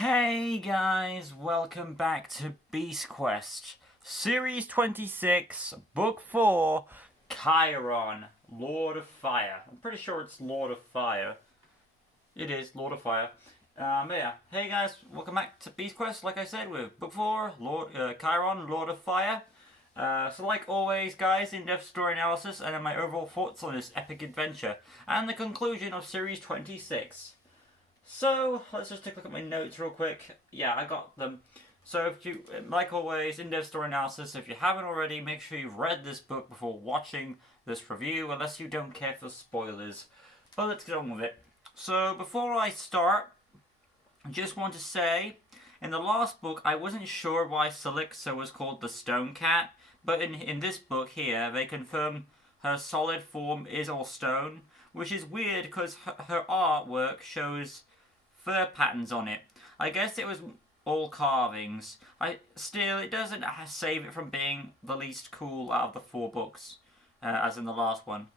Hey guys, welcome back to Beast Quest, Series 26, Book 4, Kyron, Lord of Fire. I'm pretty sure it's Lord of Fire. It is, Lord of Fire. Yeah. Hey guys, welcome back to Beast Quest, like I said, with Book 4, Kyron, Lord of Fire. So like always, guys, in-depth story analysis and then my overall thoughts on this epic adventure, and the conclusion of Series 26. So, let's just take a look at my notes real quick. Yeah, I got them. So, if you, like always, in-depth story analysis, if you haven't already, make sure you've read this book before watching this review, unless you don't care for spoilers. But let's get on with it. So, before I start, I just want to say, in the last book, I wasn't sure why Silixa was called the Stone Cat, but in this book here, they confirm her solid form is all stone, which is weird because her artwork shows fur patterns on it. I guess it was all carvings. It doesn't save it from being the least cool out of the four books, as in the last one.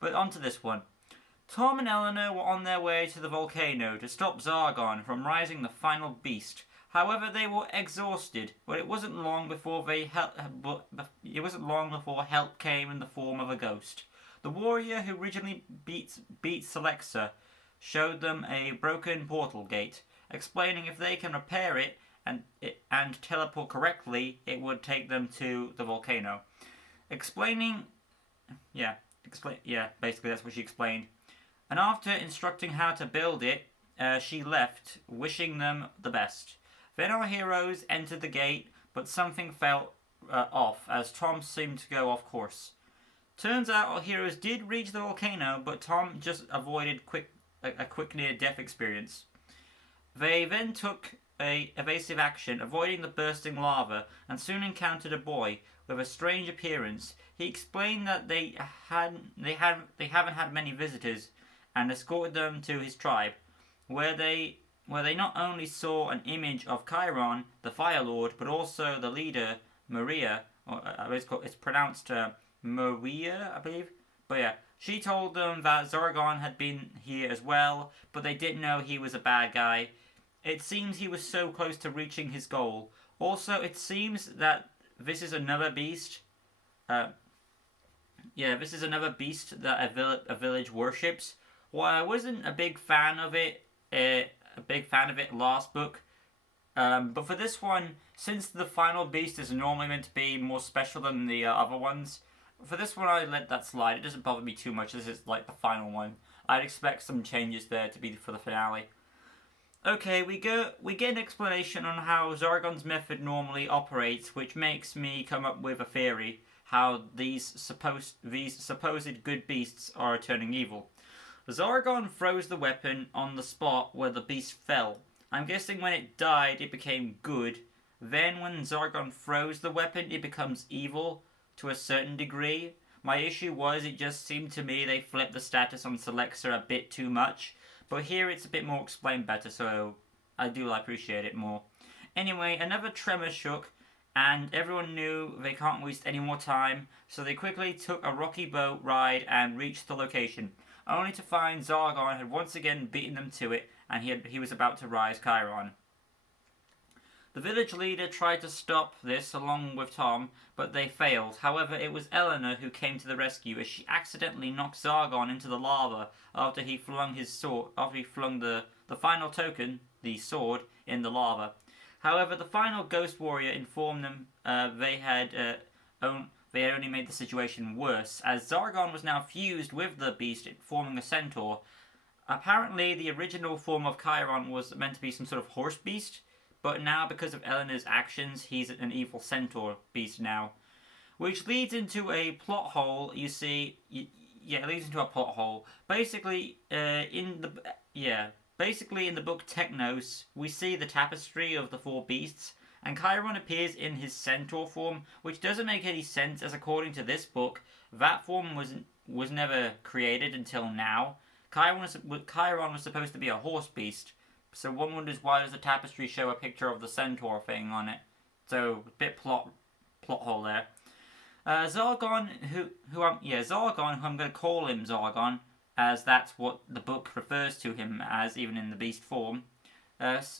But on to this one. Tom and Eleanor were on their way to the volcano to stop Zargon from rising the final beast. However, they were exhausted, but it wasn't long before help came in the form of a ghost. The warrior who originally beat Selexa showed them a broken portal gate, explaining if they can repair it and teleport correctly, it would take them to the volcano. Basically that's what she explained. And after instructing how to build it, she left, wishing them the best. Then our heroes entered the gate, but something felt off, as Tom seemed to go off course. Turns out our heroes did reach the volcano, but Tom just avoided a quick near-death experience. They then took a evasive action, avoiding the bursting lava, and soon encountered a boy with a strange appearance. He explained that they haven't had many visitors, and escorted them to his tribe, where they not only saw an image of Kyron, the Fire Lord, but also the leader, Maria, or it's pronounced Maria, I believe. But yeah, she told them that Zargon had been here as well, but they didn't know he was a bad guy. It seems he was so close to reaching his goal. Also, it seems that this is another beast. This is another beast that a village worships. While I wasn't a big fan of it last book, but for this one, since the final beast is normally meant to be more special than the other ones, for this one I let that slide. It doesn't bother me too much. This is like the final one. I'd expect some changes there to be for the finale. Okay, we get an explanation on how Zargon's method normally operates, which makes me come up with a theory how these supposed good beasts are turning evil. Zargon froze the weapon on the spot where the beast fell. I'm guessing when it died, it became good. Then when Zargon froze the weapon, it becomes evil to a certain degree. My issue was it just seemed to me they flipped the status on Selexa a bit too much. But here it's a bit more explained better, so I do appreciate it more. Anyway, another tremor shook, and everyone knew they can't waste any more time, so they quickly took a rocky boat ride and reached the location, only to find Zargon had once again beaten them to it, and he was about to rise Kyron. The village leader tried to stop this along with Tom, but they failed. However, it was Eleanor who came to the rescue as she accidentally knocked Zargon into the lava after he flung the final token, the sword, in the lava. However, the final ghost warrior informed them they had only made the situation worse, as Zargon was now fused with the beast, forming a centaur. Apparently, the original form of Kyron was meant to be some sort of horse beast, but now, because of Eleanor's actions, he's an evil centaur beast now. Which leads into a plot hole, you see. It leads into a plot hole. Basically, in the book Technos, we see the tapestry of the four beasts, and Kyron appears in his centaur form, which doesn't make any sense, as according to this book, that form was never created until now. Kyron was supposed to be a horse beast, so one wonders why does the tapestry show a picture of the centaur thing on it. So, a bit plot hole there. Zargon, who I'm going to call him Zargon, as that's what the book refers to him as, even in the beast form.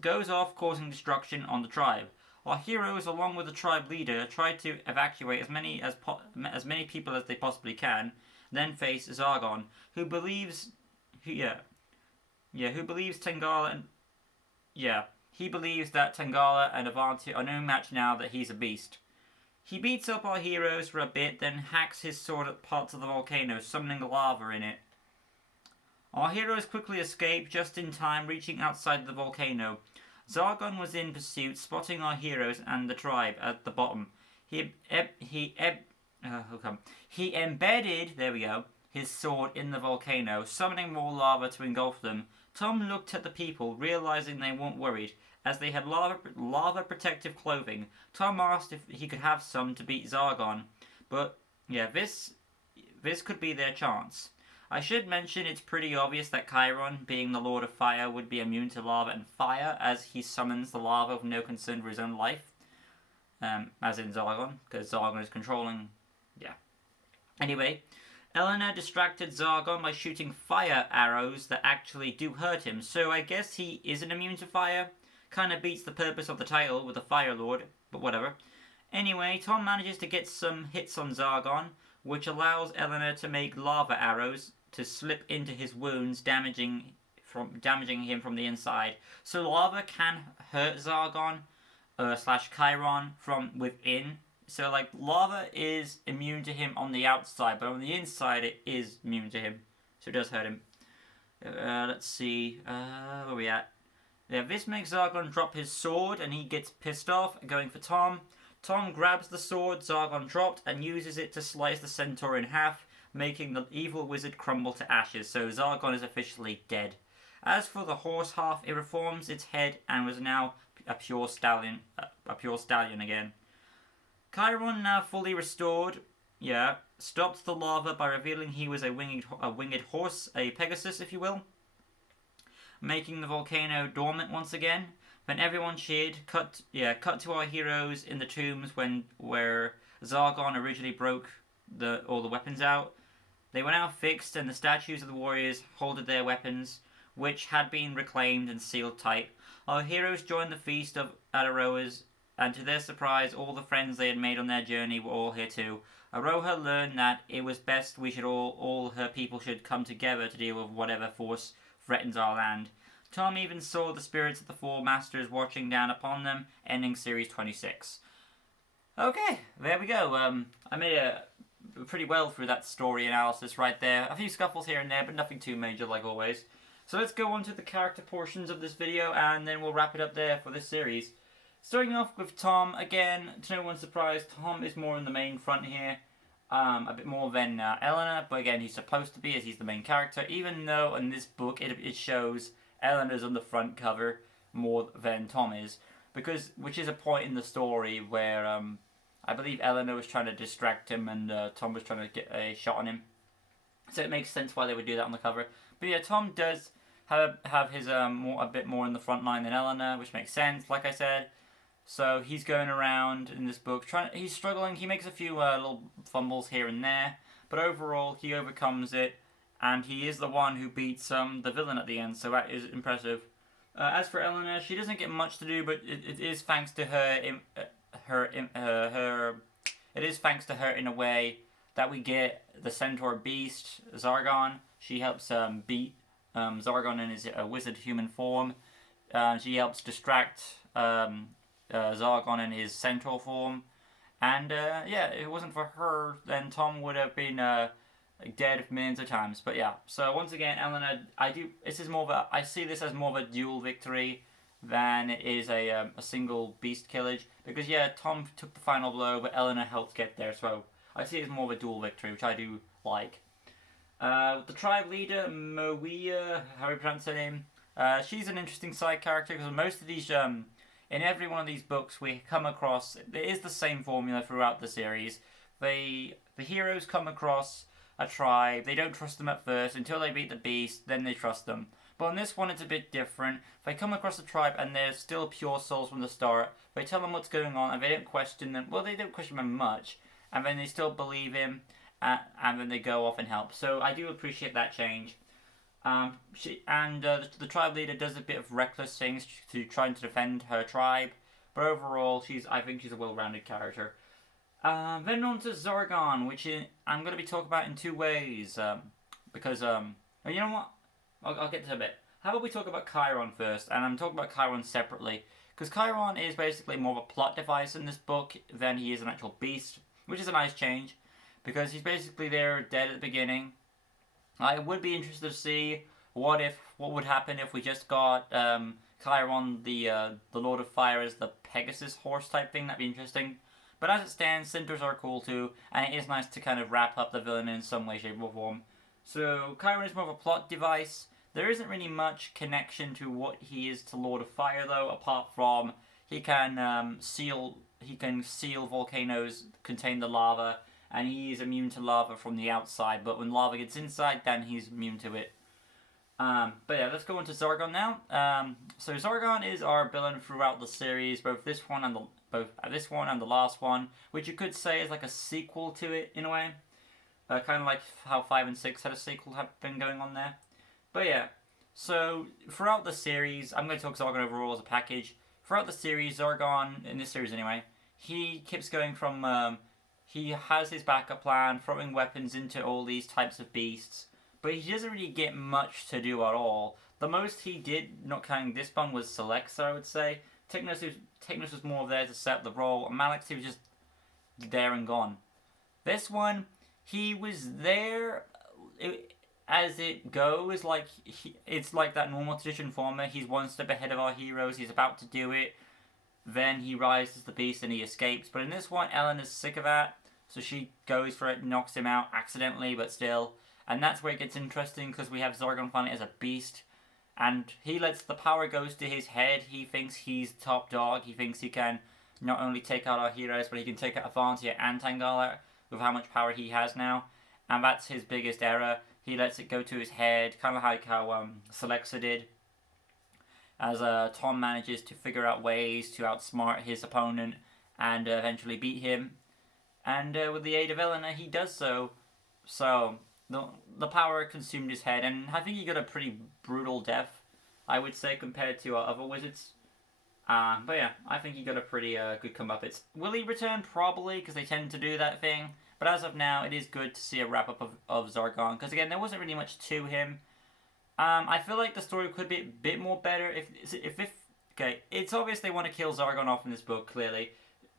goes off causing destruction on the tribe. Our heroes, along with the tribe leader, try to evacuate as many people as they possibly can, then face Zargon, who believes, who believes Tangala and he believes that Tangala and Avanti are no match now that he's a beast. He beats up our heroes for a bit, then hacks his sword at parts of the volcano, summoning lava in it. Our heroes quickly escape, just in time, reaching outside the volcano. Zargon was in pursuit, spotting our heroes and the tribe at the bottom. He embedded, his sword in the volcano, summoning more lava to engulf them. Tom looked at the people, realizing they weren't worried, as they had lava protective clothing. Tom asked if he could have some to beat Zargon, but this could be their chance. I should mention it's pretty obvious that Kyron, being the Lord of Fire, would be immune to lava and fire, as he summons the lava with no concern for his own life. As in Zargon, because Zargon is controlling. Anyway, Eleanor distracted Zargon by shooting fire arrows that actually do hurt him, so I guess he isn't immune to fire. Kinda beats the purpose of the title with the Fire Lord, but whatever. Anyway, Tom manages to get some hits on Zargon, which allows Eleanor to make lava arrows to slip into his wounds, damaging him from the inside. So lava can hurt Zargon slash Kyron from within. So lava is immune to him on the outside, but on the inside it is immune to him. So it does hurt him. Let's see, where are we at? This makes Zargon drop his sword, and he gets pissed off, going for Tom. Tom grabs the sword Zargon dropped and uses it to slice the centaur in half, making the evil wizard crumble to ashes, so Zargon is officially dead. As for the horse half, it reforms its head and was now a pure stallion again. Kyron, now fully restored, stopped the lava by revealing he was a winged horse, a Pegasus, if you will, making the volcano dormant once again. When everyone cheered, cut to our heroes in the tombs where Zargon originally broke all the weapons out. They were now fixed, and the statues of the warriors holded their weapons, which had been reclaimed and sealed tight. Our heroes joined the feast at Aroha's, and to their surprise, all the friends they had made on their journey were all here too. Aroha learned that it was best all her people should come together to deal with whatever force threatens our land. Tom even saw the spirits of the four masters watching down upon them, ending series 26. Okay, there we go. I made a pretty well through that story analysis right there. A few scuffles here and there, but nothing too major like always. So let's go on to the character portions of this video, and then we'll wrap it up there for this series. Starting off with Tom, again, to no one's surprise, Tom is more in the main front here. A bit more than Eleanor, but again, he's supposed to be, as he's the main character, even though in this book it shows Eleanor's on the front cover more than Tom is, which is a point in the story where I believe Eleanor was trying to distract him and Tom was trying to get a shot on him. So it makes sense why they would do that on the cover. But yeah, Tom does have his a bit more in the front line than Eleanor, which makes sense, like I said. So he's going around in this book, he's struggling. He makes a few little fumbles here and there, but overall he overcomes it, and he is the one who beats the villain at the end. So that is impressive. As for Eleanor, she doesn't get much to do, but it is thanks to her. It is thanks to her in a way that we get the centaur beast Zargon. She helps beat Zargon in his wizard human form. She helps distract Zargon in his centaur form. And if it wasn't for her, then Tom would have been dead millions of times. But yeah, so once again, Eleanor, I see this as more of a dual victory than it is a single beast killage. Because yeah, Tom took the final blow, but Eleanor helped get there. So I see it as more of a dual victory, which I do like. The tribe leader, Moia, how do you pronounce her name? She's an interesting side character, because most of these, in every one of these books we come across, it is the same formula throughout the series. The heroes come across a tribe, they don't trust them at first, until they beat the beast, then they trust them. But in this one it's a bit different. They come across a tribe and they're still pure souls from the start. They tell them what's going on and they don't question them. Well, they don't question them much, and then they still believe him, and then they go off and help. So I do appreciate that change. The tribe leader does a bit of reckless things to trying to defend her tribe, but overall, I think she's a well-rounded character. Then on to Zargon, I'm going to be talking about in two ways. Because you know what? I'll get to a bit. How about we talk about Kyron first? And I'm talking about Kyron separately, because Kyron is basically more of a plot device in this book than he is an actual beast, which is a nice change, because he's basically there dead at the beginning. I would be interested to see what would happen if we just got Kyron, the Lord of Fire, as the Pegasus horse type thing. That'd be interesting. But as it stands, centaurs are cool too, and it is nice to kind of wrap up the villain in some way, shape, or form. So Kyron is more of a plot device. There isn't really much connection to what he is to Lord of Fire, though, apart from he can seal volcanoes, contain the lava, and he is immune to lava from the outside. But when lava gets inside, then he's immune to it. But yeah, let's go into Zargon now. So Zargon is our villain throughout the series, both this one and the last one, which you could say is like a sequel to it in a way. Kind of like how 5 and 6 had a sequel have been going on there. But yeah, so throughout the series, I'm going to talk Zargon overall as a package. Throughout the series, Zargon, in this series anyway, he keeps going from, he has his backup plan, throwing weapons into all these types of beasts, but he doesn't really get much to do at all. The most he did, not counting this one, was Celexa, I would say. Technos was more there to set the role, and Malix, he was just there and gone. This one, he was there as it goes, it's like that normal tradition format. He's one step ahead of our heroes, he's about to do it, then he rises the beast and he escapes. But in this one, Ellen is sick of that, so she goes for it, knocks him out accidentally, but still. And that's where it gets interesting, because we have Zargon finally as a beast, and he lets the power goes to his head. He thinks he's top dog. He thinks he can not only take out our heroes, but he can take out Avantia and Tangala with how much power he has now. And that's his biggest error. He lets it go to his head, kind of like how Celexa did. As Tom manages to figure out ways to outsmart his opponent and eventually beat him. And with the aid of Elena, he does so. So the power consumed his head, and I think he got a pretty brutal death, I would say, compared to other wizards. But yeah, I think he got a pretty good comeuppance. Will he return? Probably, because they tend to do that thing. But as of now, it is good to see a wrap-up of Zargon, because again, there wasn't really much to him. I feel like the story could be a bit more better okay, it's obvious they want to kill Zargon off in this book, clearly.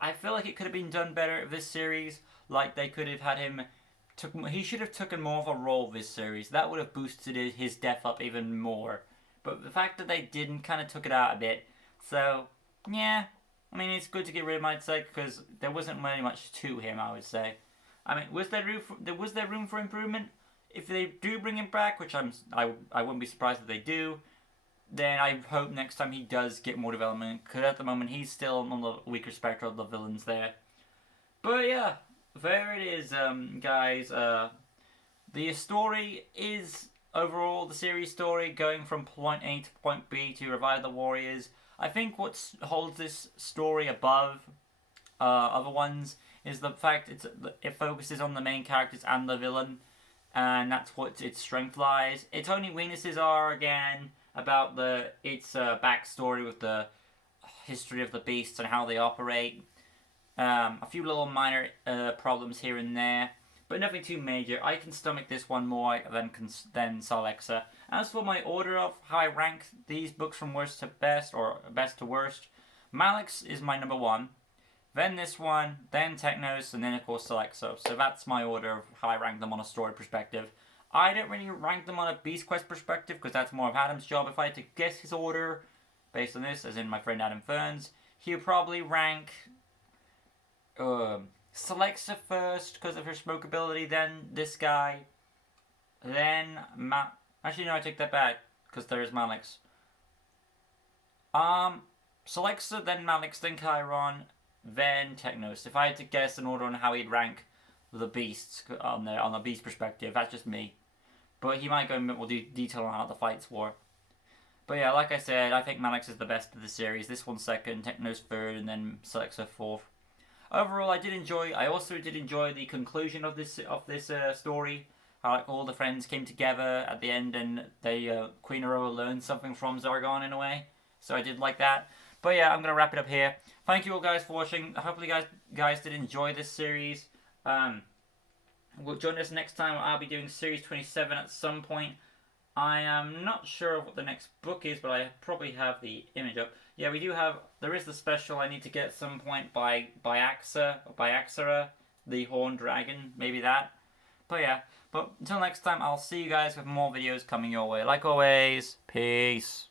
I feel like it could have been done better this series. Like, they could have had him... He should have taken more of a role this series. That would have boosted his death up even more. But the fact that they didn't kind of took it out a bit. So, yeah. I mean, it's good to get rid of him, I'd say, because there wasn't really much to him, I would say. I mean, was there room for improvement? If they do bring him back, which I wouldn't be surprised if they do, then I hope next time he does get more development, because at the moment he's still on the weaker spectrum of the villains there. But yeah, there it is, guys. The story is, overall, the series story, going from point A to point B to revive the warriors. I think what holds this story above other ones is the fact it focuses on the main characters and the villain, and that's what its strength lies. Its only weaknesses are, again, about its backstory with the history of the beasts and how they operate. A few little minor problems here and there, but nothing too major. I can stomach this one more than Celexa. As for my order of how I rank these books from worst to best, or best to worst, Malix is my number 1. Then this one, then Technos, and then of course Celexa. So that's my order of how I rank them on a story perspective. I don't really rank them on a Beast Quest perspective, because that's more of Adam's job. If I had to guess his order, based on this, as in my friend Adam Ferns, he would probably rank Celexa first, because of her smoke ability, then this guy, then actually no, I take that back, because there is Malix. Celexa, then Malix, then Kyron, then Technos. If I had to guess an order on how he'd rank the beasts on the beast perspective, that's just me. But he might go in a bit more detail on how the fights were. But yeah, like I said, I think Malix is the best of the series. This one's second, Technos third, and then Celexa fourth. Overall, I also did enjoy the conclusion of this story. how like all the friends came together at the end and they Queen Aurora learned something from Zargon in a way. So I did like that. But yeah, I'm gonna wrap it up here. Thank you all guys for watching. Hopefully guys did enjoy this series. We'll join us next time. I'll be doing series 27 at some point. I am not sure of what the next book is, but I probably have the image up. Yeah, there is the special I need to get at some point by Axera, the Horned Dragon, maybe that. But yeah, until next time, I'll see you guys with more videos coming your way. Like always, peace.